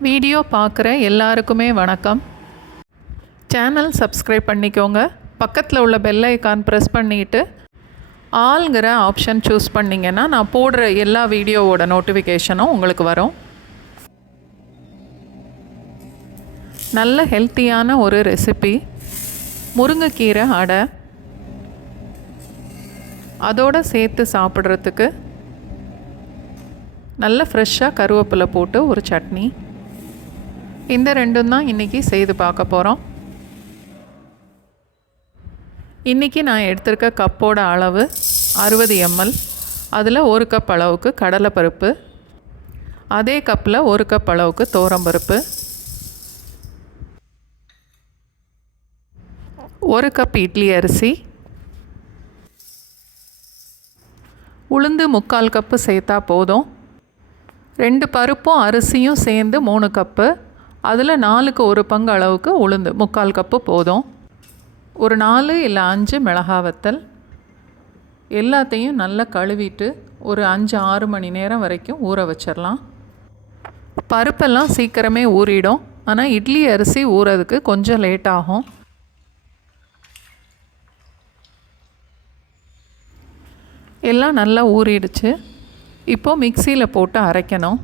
Video பார்க்குற எல்லாருக்குமே வணக்கம். சேனல் சப்ஸ்கிரைப் பண்ணிக்கோங்க. பக்கத்தில் உள்ள பெல் ஐக்கான் ப்ரெஸ் பண்ணிவிட்டு ஆல்ங்கிற ஆப்ஷன் சூஸ் பண்ணிங்கன்னா நான் போடுற எல்லா வீடியோவோட நோட்டிஃபிகேஷனும் உங்களுக்கு வரும். நல்ல ஹெல்த்தியான ஒரு ரெசிபி முருங்கைக்கீரை அடை. அதோடு சேர்த்து சாப்பிட்றதுக்கு நல்ல ஃப்ரெஷ்ஷாக கருவேப்பிலை போட்டு ஒரு சட்னி. இந்த ரெண்டும் தான் இன்றைக்கி செய்து பார்க்க போகிறோம். இன்றைக்கி நான் எடுத்திருக்க கப்போட அளவு 60 ml. அதில் 1 கப் அளவுக்கு கடலைப்பருப்பு, அதே கப்பில் 1 கப் அளவுக்கு துவரம்பருப்பு, 1 கப் இட்லி அரிசி, உளுந்து 3/4 கப்பு சேர்த்தா போதும். 2 பருப்பும் அரிசியும் சேர்ந்து 3 கப்பு. அதில் 4க்கு 1 பங்கு அளவுக்கு உளுந்து 3/4 கப்பு போதும். ஒரு 4 இல்லை 5 மிளகாய் வத்தல். எல்லாத்தையும் நல்லா கழுவிட்டு ஒரு 5-6 மணி நேரம் வரைக்கும் ஊற வச்சிடலாம். பருப்பெல்லாம் சீக்கிரமே ஊறிடும், ஆனால் இட்லி அரிசி ஊறதுக்கு கொஞ்சம் லேட் ஆகும். எல்லாம் நல்லா ஊறிடுச்சு. இப்போது மிக்சியில் போட்டு அரைக்கணும்.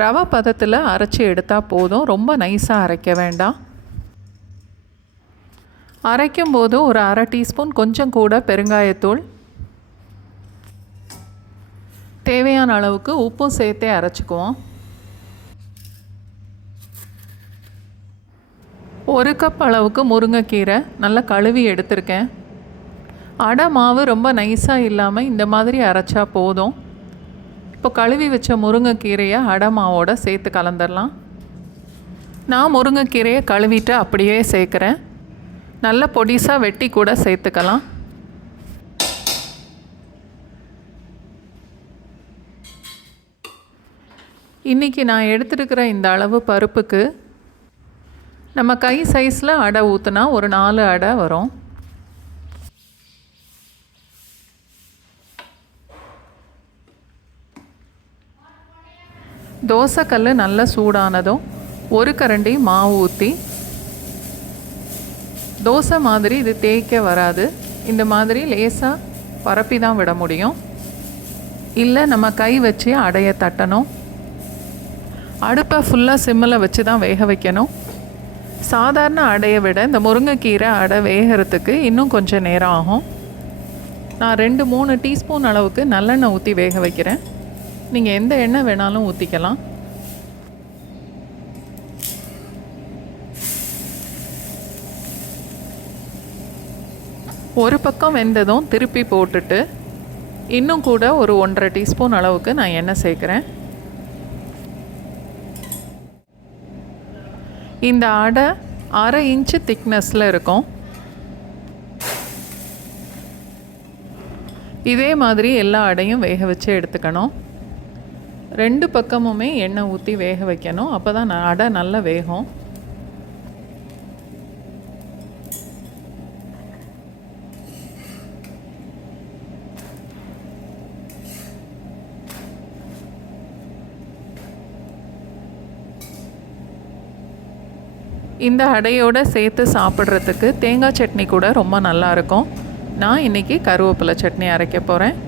ரவை பதத்தில் அரைச்சி எடுத்தால் போதும், ரொம்ப நைஸாக அரைக்க வேண்டாம். அரைக்கும்போது ஒரு 1/2 டீஸ்பூன் கொஞ்சம் கூட பெருங்காயத்தூள், தேவையான அளவுக்கு உப்பும் சேர்த்தே அரைச்சிக்குவோம். 1 கப் அளவுக்கு முருங்கைக்கீரை நல்லா கழுவி எடுத்திருக்கேன். அடை மாவு ரொம்ப நைஸாக இல்லாமல் இந்த மாதிரி அரைச்சா போதும். இப்போ கழுவி வச்ச முருங்கைக்கீரையை அடை மாவோடு சேர்த்து கலந்துடலாம். நான் முருங்கைக்கீரையை கழுவிட்டு அப்படியே சேர்க்குறேன். நல்ல பொடிசாக வெட்டி கூட சேர்த்துக்கலாம். இன்றைக்கி நான் எடுத்துருக்கிற இந்த அளவு பருப்புக்கு நம்ம கை சைஸில் அடை ஊற்றுனா ஒரு 4 அடை வரும். தோசைக்கல் நல்லா சூடானதும் 1 கரண்டி மாவு ஊற்றி, தோசை மாதிரி இது தேய்க்க வராது, இந்த மாதிரி லேசாக பரப்பி தான் விட முடியும். இல்லை நம்ம கை வச்சு அடையை தட்டணும். அடுப்பை ஃபுல்லாக சிம்மில் வச்சு தான் வேக வைக்கணும். சாதாரண அடையை விட இந்த முருங்கைக்கீரை அடை வேகிறதுக்கு இன்னும் கொஞ்சம் நேரம் ஆகும். நான் 2-3 டீஸ்பூன் அளவுக்கு நல்லெண்ணெய் ஊற்றி வேக வைக்கிறேன். நீங்கள் எந்த எண்ணெய் வேணாலும் ஊற்றிக்கலாம். ஒரு பக்கம் வெந்ததும் திருப்பி போட்டுட்டு இன்னும் கூட ஒரு 1/2 டீஸ்பூன் அளவுக்கு நான் எண்ணெய் சேர்க்குறேன். இந்த அடை 1/2 இன்ச்சு திக்னஸில் இருக்கும். இதே மாதிரி எல்லா அடையும் வேக வச்சு எடுத்துக்கணும். 2 பக்கமுமே எண்ணெய் ஊற்றி வேக வைக்கணும், அப்போ தான் அடை நல்லா வேகும். இந்த அடையோடு சேர்த்து சாப்பிட்றதுக்கு தேங்காய் சட்னி கூட ரொம்ப நல்லாயிருக்கும். நான் இன்றைக்கி கருவேப்பிலை சட்னி அரைக்க போகிறேன்.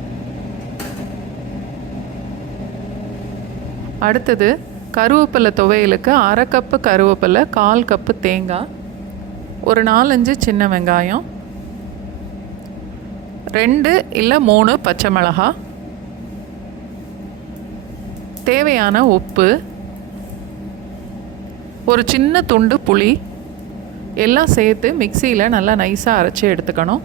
அடுத்தது கருவேப்பிலை துவையலுக்கு 1/2 கப்பு கருவேப்பிலை, 1/4 கப்பு தேங்காய், ஒரு 4-5 சின்ன வெங்காயம், 2 இல்லை 3 பச்சை மிளகாய், தேவையான உப்பு, ஒரு சின்ன துண்டு புளி, எல்லாம் சேர்த்து மிக்சியில் நல்லா நைஸாக அரைச்சி எடுத்துக்கணும்.